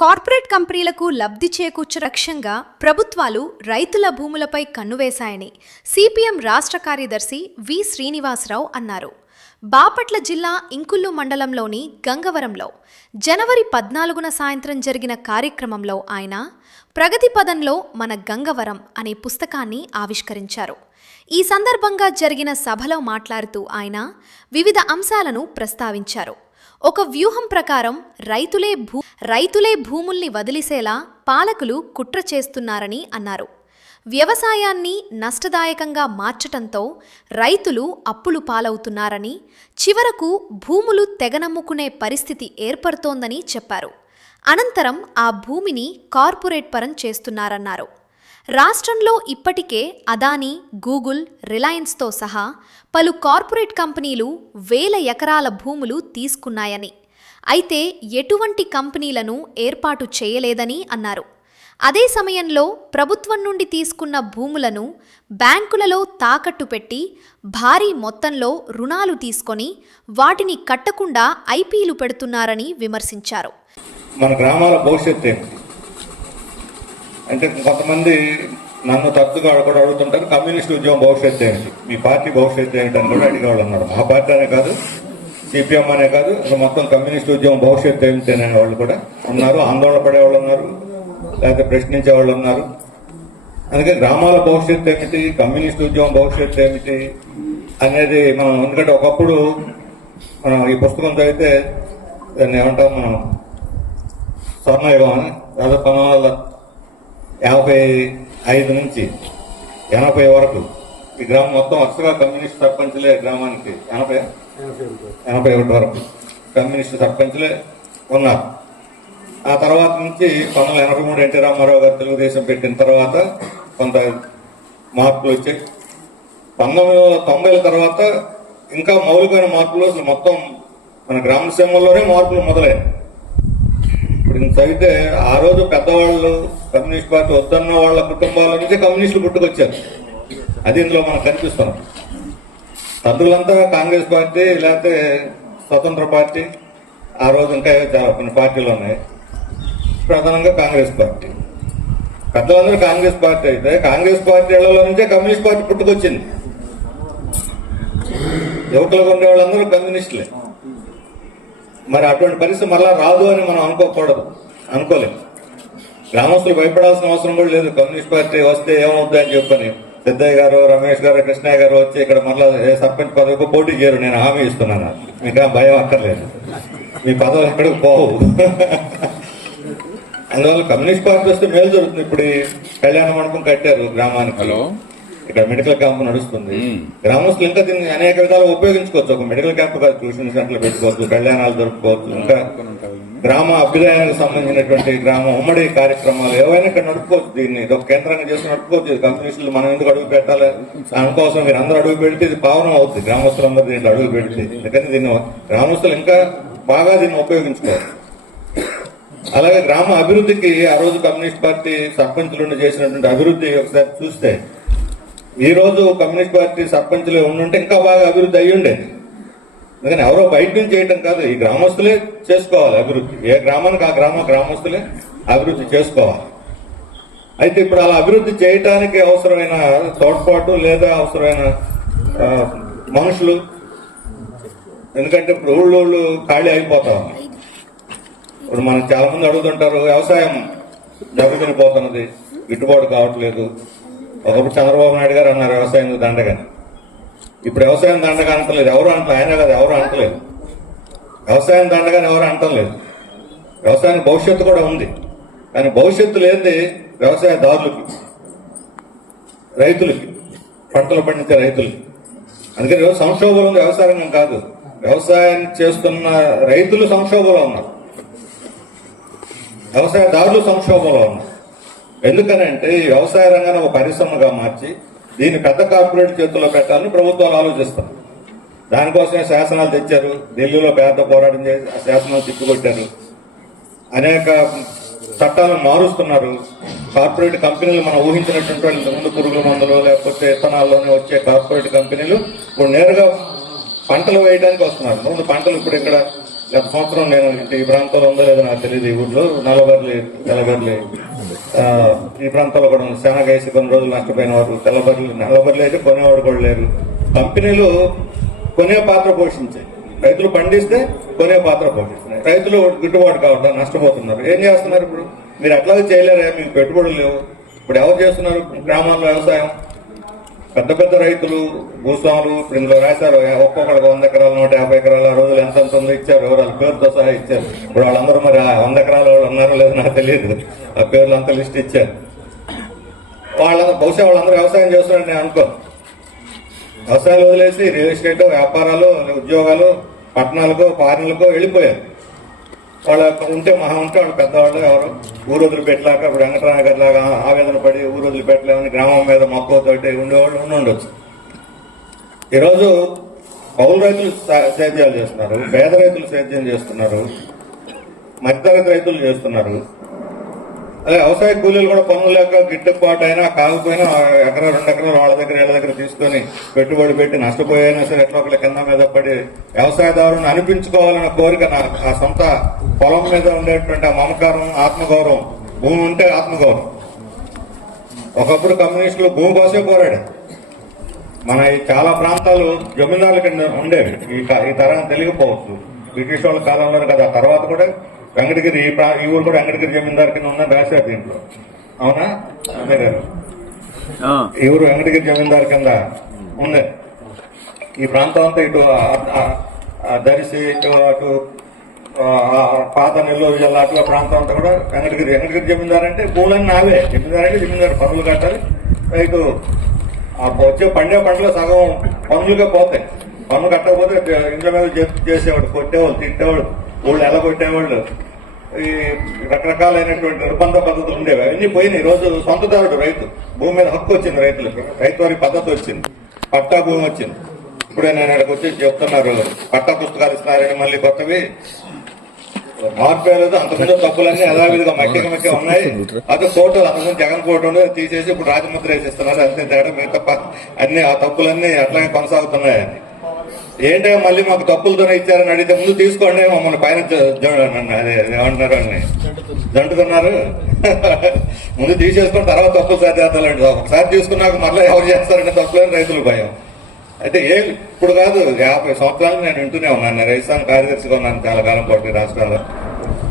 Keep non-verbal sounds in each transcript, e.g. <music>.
Corporate కంపెనీలకు లబ్ధి చేకూర్చే లక్ష్యంగా ప్రభుత్వాలు రైతుల భూములపై కన్నువేశాయని సిపిఎం రాష్ట్ర కార్యదర్శి వి శ్రీనివాసరావు అన్నారు. బాపట్ల జిల్లా ఇంకుల్లు మండలంలోని గంగవరంలో జనవరి పద్నాలుగున సాయంత్రం జరిగిన కార్యక్రమంలో ఆయన ప్రగతి పదంలో మన గంగవరం అనే పుస్తకాన్ని ఆవిష్కరించారు. ఈ సందర్భంగా జరిగిన సభలో మాట్లాడుతూ ఆయన వివిధ అంశాలను ప్రస్తావించారు. ఒక వ్యూహం ప్రకారం రైతులే భూ రైతులే భూముల్ని వదిలిసేలా పాలకులు కుట్ర చేస్తున్నారని అన్నారు. వ్యవసాయాన్ని నష్టదాయకంగా మార్చటంతో రైతులు అప్పులు పాలవుతున్నారని చివరకు భూములు తెగనమ్ముకునే పరిస్థితి ఏర్పడుతోందని చెప్పారు. అనంతరం ఆ భూమిని కార్పొరేట్ పరం చేస్తున్నారన్నారు. రాష్ట్రంలో ఇప్పటికే అదానీ గూగుల్ రిలయన్స్తో సహా పలు కార్పొరేట్ కంపెనీలు వేల ఎకరాల భూములు తీసుకున్నాయని అయితే ఎటువంటి కంపెనీలను ఏర్పాటు చేయలేదని అన్నారు. అదే సమయంలో ప్రభుత్వం నుండి తీసుకున్న భూములను బ్యాంకులలో తాకట్టు పెట్టి భారీ మొత్తంలో రుణాలు తీసుకొని వాటిని కట్టకుండా ఐపీలు పెడుతున్నారని విమర్శించారు. మన గ్రామాల భవిష్యత్తు అంటే కొంతమంది నన్ను తప్పుగా కూడా అడుగుతుంటారు. కమ్యూనిస్ట్ ఉద్యమం భవిష్యత్తు ఏంటి? మీ పార్టీ భవిష్యత్తు ఏంటి అని కూడా అడిగేవాళ్ళు అన్నారు మా పార్టీ అనే కాదు సిపిఎం అనే కాదు మొత్తం కమ్యూనిస్ట్ ఉద్యమం భవిష్యత్తు ఏమిటనే అనే వాళ్ళు కూడా ఉన్నారు ఆందోళన పడేవాళ్ళు ఉన్నారు లేకపోతే ప్రశ్నించే వాళ్ళు ఉన్నారు. అందుకే గ్రామాల భవిష్యత్తు ఏమిటి కమ్యూనిస్ట్ ఉద్యమం భవిష్యత్తు ఏమిటి అనేది మనం ఎందుకంటే ఒకప్పుడు మనం ఈ పుస్తకం చదివితే దాన్ని ఏమంటాం మనం స్వర్ణయుగం అని దాదాపు పంతొమ్మిది యాభై ఐదు నుంచి ఎనభై వరకు ఈ గ్రామం మొత్తం వరుసగా కమ్యూనిస్ట్ సర్పంచ్లే గ్రామానికి. ఎనభై ఎనభై ఒకటి. వరకు కమ్యూనిస్ట్ సర్పంచ్లే ఉన్నారు. ఆ తర్వాత నుంచి పంతొమ్మిది ఎనభై మూడు ఎన్టీ రామారావు గారు తెలుగుదేశం పెట్టిన తర్వాత కొంత మార్పులు వచ్చాయి. పంతొమ్మిది వందల తొంభైల తర్వాత ఇంకా మౌలికమైన మార్పులు అసలు మొత్తం మన గ్రామసీమల్లోనే మార్పులు మొదలయ్యాయి. ఇప్పుడు ఇంత అయితే ఆ రోజు పెద్దవాళ్ళు కమ్యూనిస్ట్ పార్టీ వద్దన్న వాళ్ళ కుటుంబాల నుంచి కమ్యూనిస్టులు పుట్టుకొచ్చారు. అది ఇందులో మనం కనిపిస్తున్నాం. సభ్యులంతా కాంగ్రెస్ పార్టీ లేకపోతే స్వతంత్ర పార్టీ ఆ రోజు ఇంకా చాలా కొన్ని పార్టీలు ఉన్నాయి. ప్రధానంగా కాంగ్రెస్ పార్టీ. పెద్దలందరూ కాంగ్రెస్ పార్టీ అయితే కాంగ్రెస్ పార్టీ ఇళ్ళలో నుంచే కమ్యూనిస్ట్ పార్టీ పుట్టుకొచ్చింది. యువకులు ఉండే వాళ్ళందరూ కమ్యూనిస్టులే. మరి అటువంటి పరిస్థితి మళ్ళా రాదు అని మనం అనుకోకూడదు. అనుకోలేము గ్రామస్తులు భయపడాల్సిన అవసరం కూడా లేదు. కమ్యూనిస్ట్ పార్టీ వస్తే ఏమవుద్ది అని చెప్పని. సిద్ధయ్య గారు రమేష్ గారు కృష్ణయ్య గారు వచ్చి ఇక్కడ మళ్ళా ఏ సర్పంచ్ పదవికి పోటీ చేయరు నేను హామీ ఇస్తున్నాను. మీకు ఆ భయం అక్కర్లేదు. మీ పదవులు ఎక్కడికి పోవు. అందువల్ల కమ్యూనిస్ట్ పార్టీ వస్తే మేలు జరుగుతుంది. ఇప్పుడు కళ్యాణ మండపం కట్టారు గ్రామానికి. ఇక్కడ మెడికల్ క్యాంప్ నడుస్తుంది. గ్రామస్తులు ఇంకా దీన్ని అనేక విధాలు ఉపయోగించుకోవచ్చు. ఒక మెడికల్ క్యాంప్ కాదు ట్యూషన్ సెంటర్లు పెట్టుకోవచ్చు కళ్యాణాలు జరుపుకోవచ్చు ఇంకా గ్రామ అభ్యుదయానికి సంబంధించినటువంటి గ్రామ ఉమ్మడి కార్యక్రమాలు ఏవైనా ఇక్కడ నడుపుకోవచ్చు. దీన్ని ఇది ఒక కేంద్రంగా చేసి నడుపుకోవచ్చు. కమ్యూనిస్టులు మనం ఎందుకు అడుగు పెట్టాలి? దానికోసం మీరు అందరూ అడుగు పెడితే ఇది పావనం అవుతుంది. గ్రామస్తులందరూ దీంట్లో అడుగు పెడితే. ఎందుకంటే దీన్ని గ్రామస్తులు ఇంకా బాగా దీన్ని ఉపయోగించుకోవాలి. అలాగే గ్రామ అభివృద్ధికి ఆ రోజు కమ్యూనిస్ట్ పార్టీ సర్పంచులు చేసినటువంటి అభివృద్ధి ఒకసారి చూస్తే ఈ రోజు కమ్యూనిస్ట్ పార్టీ సర్పంచులు ఉండుంటే ఇంకా బాగా అభివృద్ధి అయ్యి ఉండేది అందుకని ఎవరో బయట నుంచి చేయటం కాదు. ఈ గ్రామస్తులే చేసుకోవాలి అభివృద్ధి. ఏ గ్రామానికి ఆ గ్రామ గ్రామస్తులే అభివృద్ధి చేసుకోవాలి. అయితే ఇప్పుడు అలా అభివృద్ధి చేయటానికి అవసరమైన తోడ్పాటు లేదా అవసరమైన మనుషులు? ఎందుకంటే ఇప్పుడు ఊళ్ళోళ్ళు ఖాళీ అయిపోతా ఉన్నాయి ఇప్పుడు మనం చాలా మంది అడుగుతుంటారు వ్యవసాయం దెబ్బతినిపోతున్నది గిట్టుబాటు కావట్లేదు. ఒకప్పుడు చంద్రబాబు నాయుడు గారు అన్నారు వ్యవసాయం దండగని. ఇప్పుడు వ్యవసాయం దండగా అంటలేదు. ఎవరు అంట ఆయన కదా ఎవరు అంటలేదు. వ్యవసాయం దండగా ఎవరు అంటలేదు. వ్యవసాయానికి భవిష్యత్తు కూడా ఉంది. కానీ భవిష్యత్తు లేనిది వ్యవసాయదారులకి రైతులకి పంటలు పండించే రైతులకి. అందుకని ఈరోజు సంక్షోభంలో ఉంది. వ్యవసాయ రంగం కాదు. వ్యవసాయం చేస్తున్న రైతులు సంక్షోభంలో ఉన్నారు. వ్యవసాయదారులు సంక్షోభంలో ఉన్నారు. ఎందుకనంటే ఈ వ్యవసాయ రంగాన్ని ఒక పరిశ్రమగా మార్చి దీన్ని పెద్ద కార్పొరేట్ చేతుల్లో పెట్టాలని ప్రభుత్వాలు ఆలోచిస్తారు దానికోసమే శాసనాలు తెచ్చారు. ఢిల్లీలో పెద్ద పోరాటం చేసి ఆ శాసనాలు తిప్పికొట్టారు. అనేక చట్టాలను మారుస్తున్నారు. కార్పొరేట్ కంపెనీలు మనం ఊహించినటువంటి వాళ్ళు ఇంతకుముందు పురుగుల మందులు లేకపోతే ఇత్తనాల్లోనే వచ్చే కార్పొరేట్ కంపెనీలు ఇప్పుడు నేరుగా పంటలు వేయడానికి వస్తున్నారు. ముందు పంటలు ఇప్పుడు ఇక్కడ గత సంవత్సరం నేను ఈ ప్రాంతంలో ఉందో లేదో నాకు తెలియదు ఈ ఊర్లో. నల్లబర్లి తెల్లబర్లి. ఈ ప్రాంతంలో కూడా ఉంది. వేసి కొన్ని రోజులు నష్టపోయిన వారు తెల్లబర్లి నల్లబర్లి అయితే కొనేవాడు కూడా లేరు. కంపెనీలు కొనే పాత్ర పోషించాయి. రైతులు పండిస్తే కొనే పాత్ర పోషిస్తున్నాయి. రైతులు గిట్టుబాటు కావడం నష్టపోతున్నారు. ఏం చేస్తున్నారు ఇప్పుడు? మీరు అట్లాగే చేయలేరా? మీకు పెట్టుబడులు లేవు. ఇప్పుడు ఎవరు చేస్తున్నారు? గ్రామాల్లో వ్యవసాయం. పెద్ద పెద్ద రైతులు భూస్వాములు ఇప్పుడు ఇందులో రాశారు ఒక్కొక్కడికి వంద ఎకరాలు నూట యాభై ఎకరాలు ఆ రోజులు ఎంత ఎంత ఉందో ఇచ్చారు వివరాలు పేరుతో సహా ఇచ్చారు. ఇప్పుడు వాళ్ళందరూ మరి ఆ వంద ఎకరాల వాళ్ళు ఉన్నారో లేదో నాకు తెలియదు. ఆ పేర్లు అంత లిస్ట్ ఇచ్చారు. వాళ్ళందరూ బహుశా వాళ్ళందరూ వ్యవసాయం చేస్తున్నారని నేను అనుకో వ్యవసాయాలు వదిలేసి రియల్ ఎస్టేట్ వ్యాపారాలు ఉద్యోగాలు పట్టణాలకు ఫారెన్లకు వెళ్ళిపోయారు. వాళ్ళ ఉంటే మహా ఉంటే వాళ్ళు పెద్దవాళ్ళు ఎవరు? ఊరు వదిలిపెట్టలేక ఇప్పుడు వెంకటరామ గారి లాగా ఆవేదన పడి ఊరు వదిలిపెట్టలేమని గ్రామం మీద మక్కువతోటి ఉండేవాళ్ళు ఉండి ఉండొచ్చు ఈరోజు పౌరు రైతులు సేద్యాలు చేస్తున్నారు పేద రైతులు సేద్యం చేస్తున్నారు మధ్యతరగతి రైతులు చేస్తున్నారు. అదే వ్యవసాయ కూలీలు కూడా పనులు లేక గిట్టుబాటు అయినా కాకపోయినా ఆ ఎకరా రెండు ఎకరాలు వాళ్ళ దగ్గర వీళ్ళ దగ్గర తీసుకొని పెట్టుబడి పెట్టి నష్టపోయినా సరే ఎట్లా ఒకళ్ళ కింద మీద పడి వ్యవసాయదారుని అనిపించుకోవాలన్న కోరిక నా ఆ సొంత పొలం మీద ఉండేటువంటి ఆ మమకారం ఆత్మగౌరవం భూమి ఉంటే ఆత్మగౌరవం. ఒకప్పుడు కమ్యూనిస్టులు భూమి కోసే పోరాడు. మన ఈ చాలా ప్రాంతాలు జమీందారుల కింద ఉండేవి. ఈ క- తరం తెలియకపోవచ్చు. బ్రిటిష్ వాళ్ళ కాలంలో కదా తర్వాత కూడా వెంకటగిరి ఈ ఊరు కూడా వెంకటగిరి జమీందారు కింద ఉందని రాశారు దీంట్లో. అవునా? గారు. ఈ ఊరు వెంకటగిరి జమీందారు కింద ఉంది. ఈ ప్రాంతం అంతా ఇటు దరిసి ఇటు అటు పాత నెల్లూరు జిల్లా అట్లా ప్రాంతం అంతా కూడా వెంకటగిరి వెంకటగిరి జమీందారు అంటే భూములన్నీ నావే. జమీందారు అంటే జమీందారు పనులు కట్టాలి. రైతు ఆ వచ్చే పండే పంటలో సగం పనులుగా పోతాయి. పన్ను కట్టకపోతే ఇంట్లో మీద చేసేవాడు కొట్టేవాళ్ళు తిట్టేవాడు వాళ్ళు ఎలా కొట్టేవాళ్ళు? ఈ రకరకాలైనటువంటి నిర్బంధ పద్ధతులు ఉండేవి. అవన్నీ పోయినాయి. రోజు సొంతదారుడు రైతు. భూమి మీద హక్కు వచ్చింది రైతులకు. రైతు వారి పద్ధతి వచ్చింది. పట్టా భూమి వచ్చింది. ఇప్పుడే నేను ఇక్కడికి వచ్చి చెప్తున్నారు. పట్టా పుస్తకాలు ఇస్తున్నారని మళ్ళీ కొత్తవి. మార్పు లేదు. అంతకుముందు తప్పులన్నీ యథావిధిగా మట్టికి మట్టి ఉన్నాయి. అదే ఫోటోలు అంతకుముందు జగన్ ఫోటో తీసేసి ఇప్పుడు రాజముద్ర వేసిస్తున్నారు. అంతే తేడా. మిగతా ప- అన్ని ఆ తప్పులన్నీ అట్లాగే కొనసాగుతున్నాయి ఏంటో మళ్ళీ మాకు తప్పులతోనే ఇచ్చారని అడిగితే ముందు తీసుకోండి మమ్మల్ని పైన అంటున్నారు జ- అదే ఏమంటున్నారు అని జంటుతున్నారు <laughs> ముందు తీసేసుకుని తర్వాత తప్పులు సరిచేస్తాలండి ఒకసారి తీసుకున్నాక మళ్ళీ ఎవరు చేస్తారంటే తప్పులేని రైతులు భయం. అయితే ఏ ఇప్పుడు కాదు యాభై సంవత్సరాలు నేను వింటూనే ఉన్నాను. నేను రైతాంగ కార్యదర్శిగా ఉన్నాను చాలా కాలం పాటు రాష్ట్రాల్లో రాష్ట్రంలో.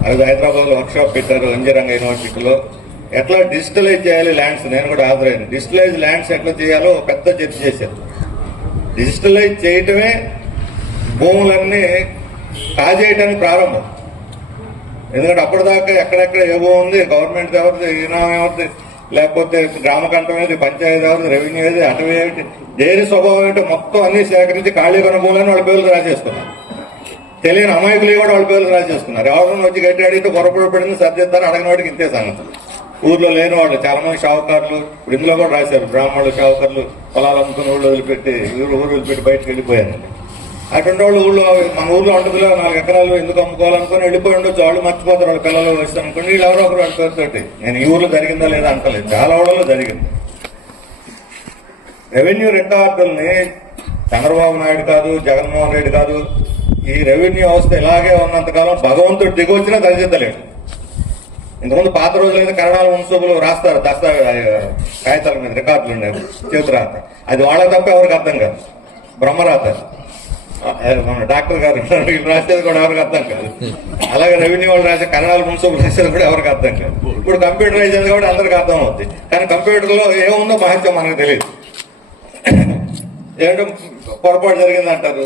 అది హైదరాబాద్ వర్క్షాప్ వర్క్ షాప్ పెట్టారు అంజరంగ యూనివర్సిటీలో. ఎట్లా డిజిటలైజ్ చేయాలి ల్యాండ్స్? నేను కూడా హాజరైన డిజిటలైజ్ ల్యాండ్స్ ఎట్లా చేయాలో పెద్ద చర్చ చేశారు. డిజిటలైజ్ చేయటమే భూములన్నీ కాజేయటానికి ప్రారంభం. ఎందుకంటే అప్పటిదాకా ఎక్కడెక్కడ ఏ భూమి ఉంది గవర్నమెంట్ ఎవరిది ఈనాం ఎవరిది లేకపోతే గ్రామ కంఠం ఏది పంచాయతీ ఎవరిది రెవెన్యూ ఏది అటవీ ఏమిటి దేని స్వభావం ఏంటో మొత్తం అన్ని సేకరించి ఖాళీ కొన భూములని వాళ్ళ పేర్లు రాసేసుకున్నారు. తెలియని అమాయకులు కూడా వాళ్ళ పేర్లు రాసేసుకున్నారు. ఎవరైనా వచ్చి గట్టి అడిగితే పొరపడి పడింది సర్దిద్దారు అడగిన వాడికి ఇంతే సంగతులు ఊర్లో లేని వాళ్ళు చాలా మంది షావుకారులు ఇప్పుడు ఇందులో కూడా రాశారు బ్రాహ్మణులు షావుకారులు పొలాలు అమ్ముకుని ఊళ్ళో వదిలిపెట్టి ఊరు ఊరు వదిలిపెట్టి బయటకు వెళ్ళిపోయారండి అటువంటి వాళ్ళు ఊళ్ళో మన ఊర్లో ఉంటుంది నాలుగు ఎకరాలు ఎందుకు అమ్ముకోవాలనుకుని వెళ్ళిపోయి ఉండొచ్చు. వాళ్ళు మర్చిపోతారు వాళ్ళ పిల్లలు వస్తాను అనుకోండి వీళ్ళు ఎవరో ఒకరు వాళ్ళ నేను ఈ ఊర్లో జరిగిందా లేదా అంటలేదు. చాలా ఊళ్ళలో జరిగింది. రెవెన్యూ రికార్డుల్ని చంద్రబాబు నాయుడు కాదు జగన్మోహన్ రెడ్డి కాదు ఈ రెవెన్యూ వ్యవస్థ ఇలాగే ఉన్నంతకాలం భగవంతుడు దిగొచ్చినా దరిదిద్దలేడు ఇంతకుముందు పాత రోజులైతే కన్నడాల వంశపులు రాస్తారు దస్తా కాగితాల మీద రికార్డులు ఉండేవి చేతిరాత. అది వాళ్ళ తప్ప ఎవరికి అర్థం కాదు. బ్రహ్మరాత. మన డాక్టర్ గారు వీళ్ళు రాసేది కూడా ఎవరికి అర్థం కాదు. అలాగే రెవెన్యూ వాళ్ళు రాసే కన్నడాలు మున్సిపల్ రాసేది కూడా ఎవరికి అర్థం కాదు. ఇప్పుడు కంప్యూటరైజ్ అయింది కూడా అందరికి అర్థం అవుతుంది కానీ కంప్యూటర్లో ఏముందో మహత్యం మనకు తెలియదు ఏంటో పొరపాటు జరిగింది అంటారు